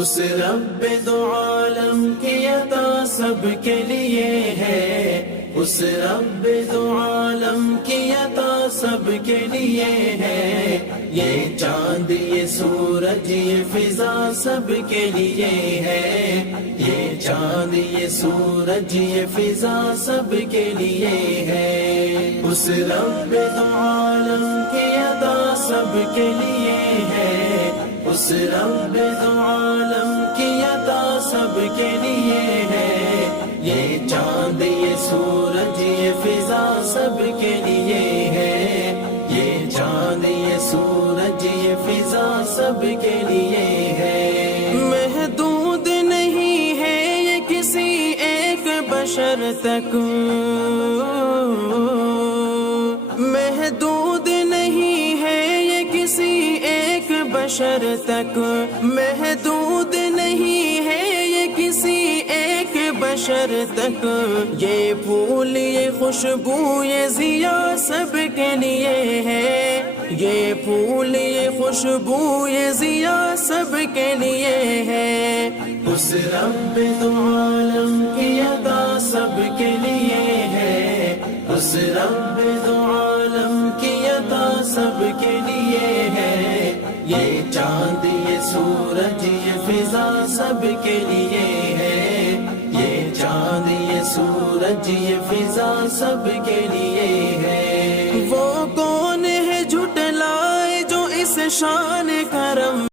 اس رب دو عالم کی عطا سب کے لیے ہے، اس رب دو عالم کی عطا سب کے لیے ہے، یہ چاند یہ سورج یہ فضا سب کے لیے ہے، یہ چاند یہ سورج یہ فضا سب کے لیے ہے، اس رب دو عالم کی عطا سب کے لیے ہے، اس رب دو عالم کی عطا سب کے لیے ہے، یہ چاند یہ سورج یہ فضا سب کے لیے ہے، یہ چاند یہ سورج یہ فضا سب کے لیے ہے۔ محدود نہیں ہے یہ کسی ایک بشر تک، محدود نہیں ہے یہ کسی ایک بشر تک، محدود نہیں ہے یہ کسی ایک بشر تک، یہ پھول یہ خوشبو یہ ضیا سب کے لیے ہے، یہ پھول یہ خوشبو یہ ضیا سب کے لیے ہے، اس رب دو عالم کی عطا سب کے لیے ہے، اس رب دو عالم کی عطا سب کے لیے ہے، یہ چاند یہ سورج یہ فضا سب کے لیے ہے، یہ چاند یہ سورج یہ فضا سب کے لیے ہے۔ وہ کون ہے جھٹلائے جو اس شان کرم